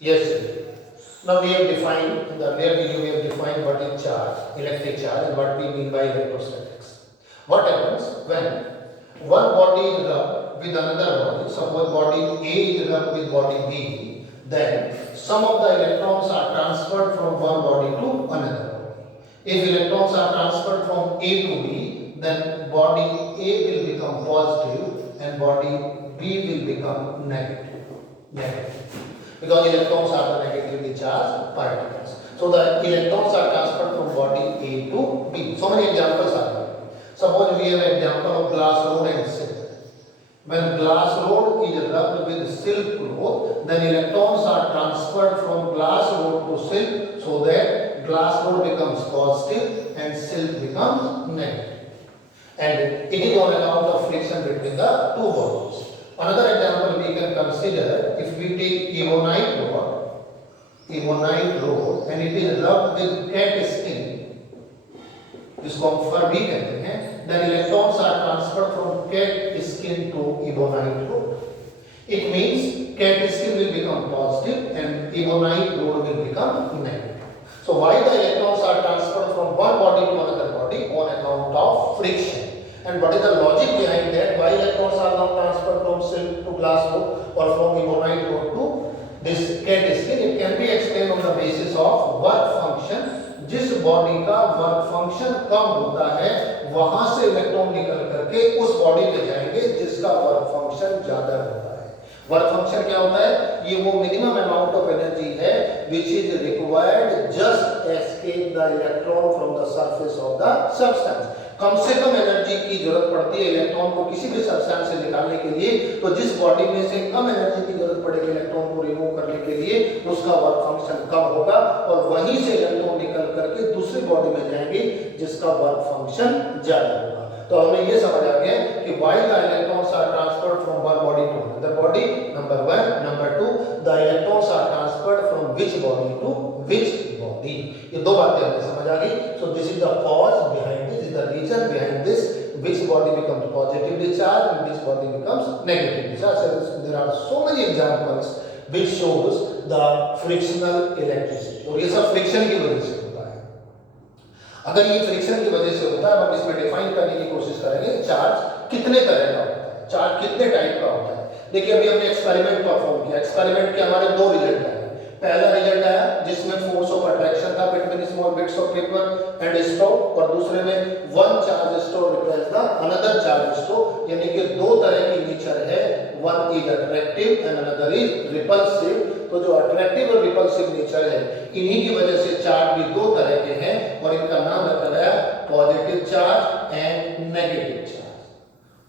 Yes. Now we have defined in the earlier video we have defined what is charge, electric charge, and what we mean by electrostatics. What happens when one body is rubbed with another body? Suppose body A is rubbed with body B, then some of the electrons are transferred from one body to another body. If electrons are transferred from A to B, then body A will become positive and body B will become negative. Because electrons are the negatively charged particles. So the electrons are transferred from body A to B. So many examples are there. Suppose we have an example of glass rod and silk. When glass rod is rubbed with silk cloth, then electrons are transferred from glass rod to silk, so that glass rod becomes positive and silk becomes negative. And it is on account of friction between the two bodies. Another example we can consider, if we take ebonite rod and it is rubbed with cat skin, जिसको हम फर भी कहते हैं, then electrons are transferred from cat skin to ebonite rod. It means cat skin will become positive and ebonite rod will become negative. So why the electrons are transferred from one body to another body? On account of friction. And what is the logic behind that? Why electrons are not transferred from silk to glass rod or from ebonite rod to this cat skin? It can be explained on the basis of work function. जिस body का work function कम होता है वहां से electron निकल करके उस body में जाएंगे जिसका वर्क फंक्शन ज्यादा होता है. वर्क फंक्शन क्या होता है? ये वो मिनिमम अमाउंट ऑफ एनर्जी है which is required just escape the electron from the surface of the substance. कम से कम एनर्जी की जरूरत पड़ती है इलेक्ट्रॉन को किसी भी सब्सटेंस से निकालने के लिए. तो जिस बॉडी में से कम एनर्जी की जरूरत पड़ेगी इलेक्ट्रॉन को रिमूव करने के लिए, उसका वर्क फंक्शन कम होगा और वहीं से इलेक्ट्रॉन निकल करके दूसरी बॉडी में जाएंगे जिसका वर्क फंक्शन ज्यादा होगा. तो हमें ये समझ आ गया कि why the electrons are transferred from one body to another body. Number 1. Number 2, the electrons are transferred from which body to which body. ये दो बातें हमें समझ आ गई. So this is the cause behind this, the reason behind this, which body becomes positively charged and which body becomes negatively charged. So there are so many examples which shows the frictional electricity. और ये सब friction की वजह से होता है. अगर ये फ्रिक्शन की वजह से होता है, हम इसमें डिफाइन करने की कोशिश करेंगे चार्ज कितने तरह का होता है, चार्ज कितने टाइप का होता है. देखिए अभी हमने एक्सपेरिमेंट परफॉर्म किया. एक्सपेरिमेंट के हमारे दो रिजल्ट आए. पहला रिजल्ट आया जिसमें फोर्स ऑफ अट्रैक्शन था between small bits of paper and straw, और दूसरे में one charge straw replace the another charge straw. यानी कि दो तरह की नेचर है. One is attractive and another is repulsive. तो जो अट्रैक्टिव और रिपल्सिव नेचर है, इन्हीं की वजह से चार्ज भी दो तरह के हैं और इनका नाम रखा गया positive charge and negative charge.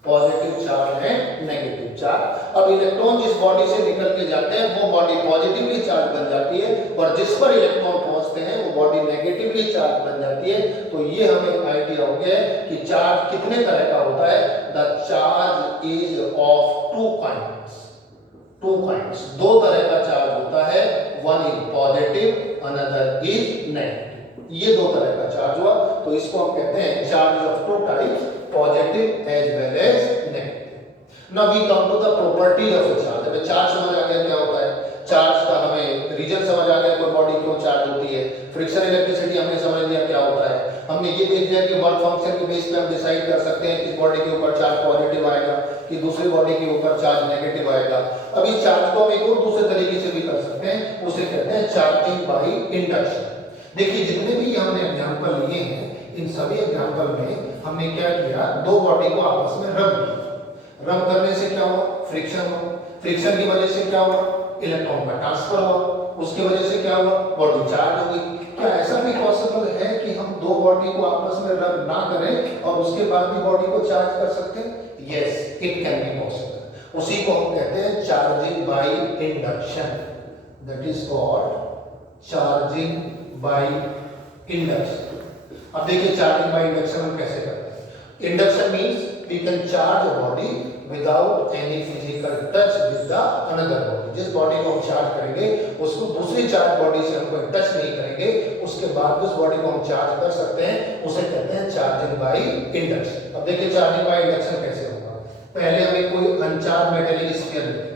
Positive charge है, नेगेटिव चार्ज. अब इलेक्ट्रॉन जिस बॉडी से निकल के जाते हैं वो बॉडी पॉजिटिवली चार्ज बन जाती है और जिस पर इलेक्ट्रॉन पहुंचते हैं वो बॉडी नेगेटिवली चार्ज बन जाती है. तो ये हमें आइडिया हो गया है कि चार्ज कितने तरह का होता है. The charge is of two kinds. दो तरह का चार्ज होता है. One is positive, another is negative. ये दो तरह का चार्ज हुआ. तो इसको हम कहते हैं charge of two types, positive as well as negative. Now we come to the properties of a charge. हमें चार्ज समझ आ गया क्या होता है, चार्ज का हमें रीजन समझ आ गया, कोई बॉडी क्यों चार्ज होती है. फ्रिक्शन इलेक्ट्रिसिटी हमने समझ लिया क्या होता है. हमने ये देख लिया कि वर्क फंक्शन के बेस पे हम डिसाइड कर सकते हैं कि बॉडी के ऊपर चार्ज पॉजिटिव आएगा कि दूसरी बॉडी के ऊपर चार्ज नेगेटिव आएगा. अब इस चार्ज को हम एक और दूसरे तरीके से भी कर सकते हैं, उसे कहते हैं चार्जिंग बाय इंडक्शन. देखिए जितने भी हमने एग्जांपल लिए हैं, इन सभी एग्जांपल में हमने क्या किया, दो बॉडी को आपस में रब किया. रब करने से क्या हुआ, फ्रिक्शन हुआ. फ्रिक्शन की वजह से क्या हुआ, इलेक्ट्रॉन का ट्रांसफर हुआ. उसकी वजह से क्या हुआ, बॉडी चार्ज हो गई. क्या ऐसा भी पॉसिबल है कि हम दो बॉडी को आपस में रब ना करें और उसके बाद भी बॉडी को चार्ज कर सकते हैं? Yes, it can be possible. उसी को हम कहते हैं charging by induction. That is called charging by induction. अब देखिए चार्जिंग बाय इंडक्शन हम कैसे करते हैं. Induction means we can charge a body without any physical touch with the another body. जिस बॉडी को हम चार्ज करेंगे उसको दूसरी चार्ज बॉडी से हम कोई टच नहीं करेंगे, उसके बाद उस बॉडी को हम चार्ज कर सकते हैं. उसे कहते हैं चार्जिंग बाय इंडक्शन. अब देखिए चार्जिंग बाय इंडक्शन कैसे होगा. पहले हमें कोई अनचार्ज मेटेलिक स्फीयर लेते हैं.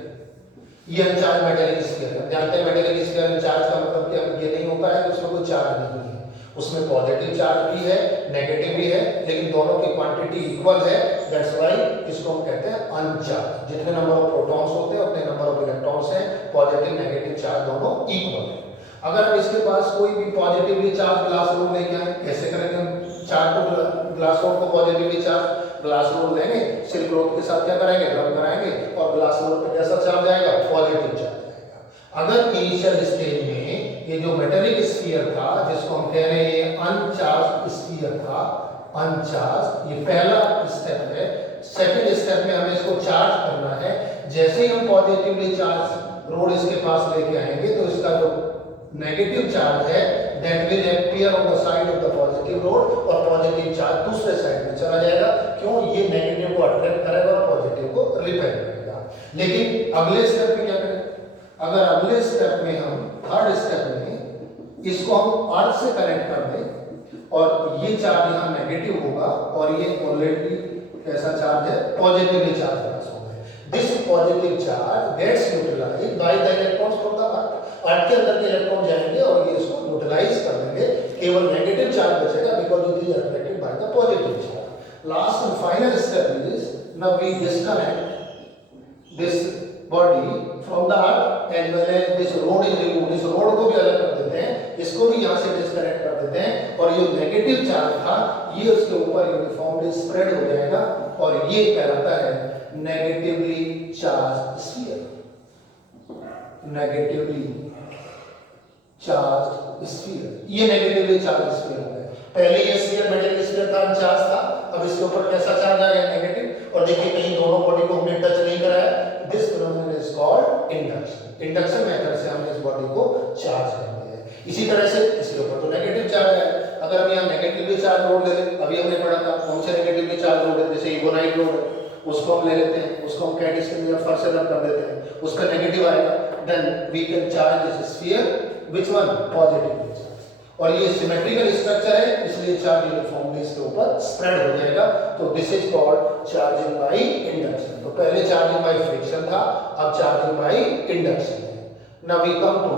ये अनचार्ज मेटेलिक स्फीयर है। जानते हैं मेटेलिक स्फीयर अनचार्ज का मतलब कि अब ये नहीं होता है कि उसमें कोई चार्ज नहीं है, उसमें पॉजिटिव चार्ज भी है नेगेटिव भी है, लेकिन दोनों की क्वांटिटी इक्वल है। दैट्स व्हाई इसको हम कहते हैं अनचार्ज। जितने नंबर ऑफ प्रोटॉन्स होते हैं उतने नंबर ऑफ इलेक्ट्रॉन्स हैं, पॉजिटिव नेगेटिव चार्ज दोनों इक्वल है। अगर हम इसके पास कोई भी पॉजिटिवली चार्ज ग्लास रोड लेके आए, कैसे करेंगे हम चार्ज को, ग्लास रोड को पॉजिटिवली चार्ज, ग्लास रोड लेंगे, सिल्क रोड के साथ क्या करेंगे, रब कराएंगे और ग्लास रोड पे कैसा चार्ज आएगा, पॉजिटिव चार्ज आएगा। अगर इनिशियल स्टेज में ये जो मेटेलिक स्फीयर था जिसको हम कह रहे हैं अनचार्ज स्फीयर था, अनचार्ज, ये पहला स्टेप है। सेकंड स्टेप में हमें इसको चार्ज करना है। जैसे ही हम पॉजिटिवली चार्ज रोड इसके पास लेके आएंगे तो इसका जो नेगेटिव चार्ज है that will appear on the side of the positive road और पॉजिटिव चार्ज दूसरे साइड में चला जाएगा। क्यों, ये नेगेटिव को अट्रैक्ट करेगा और पॉजिटिव को रिपेल करेगा। लेकिन अगले स्टेप में क्या करें, अगर अगले स्टेप में हम थर्ड स्टेप में इसको हम अर्थ से कनेक्ट कर दें और ये चार्ज यहाँ नेगेटिव होगा और ये ऑलरेडी कैसा चार्ज है, पॉजिटिवली चार्ज पास होगा। This positive charge gets utilized by the electrons from the earth. Earth के अंदर के इलेक्ट्रॉन जाएंगे और ये इसको यूटिलाइज कर लेंगे, केवल नेगेटिव चार्ज बचेगा because it is attracted by the positive charge. Last and final step is now we disconnect this body from the earth as well as this rod is removed. इस rod को भी अलग कर देते हैं, इसको भी यहाँ से डिस्कनेक्ट कर देते हैं और ये नेगेटिव चार्ज था ये उसके ऊपर यूनिफॉर्मली स्प्रेड हो जाएगा और ये कहलाता है negatively charge sphere. Negatively charge sphere, ये नेगेटिवली चार्ज स्फीयर हो गया। पहले ये स्फीयर मेटेलिक स्फीयर था, अनचार्ज था, अब इसके ऊपर कैसा चार्ज आ गया, नेगेटिव। और देखिए कहीं दोनों बॉडी को हमने टच नहीं कराया। This phenomenon is called induction. Induction method से हमने इस बॉडी को चार्ज कर दिया है। इसी तरह से इसके ऊपर तो नेगेटिव चार्ज है। अगर हम यहाँ नेगेटिवली चार्ज रोड ले लें, अभी हमने पढ़ा था कौन से नेगेटिवली चार्ज रोड है, जैसे इगोनाइट रोड है, उसको हम ले लेते हैं, उसको हम कैट स्क्रीन या फर से रब कर देते हैं, उसका नेगेटिव आएगा, then we can charge this sphere which one, positive charge. और ये सिमेट्रिकल स्ट्रक्चर है इसलिए चार्ज यूनिफॉर्मली इसके ऊपर स्प्रेड हो जाएगा। तो this is called charging by induction. तो पहले चार्जिंग बाय फ्रिक्शन था, अब चार्जिंग बाय इंडक्शन है। Now we come to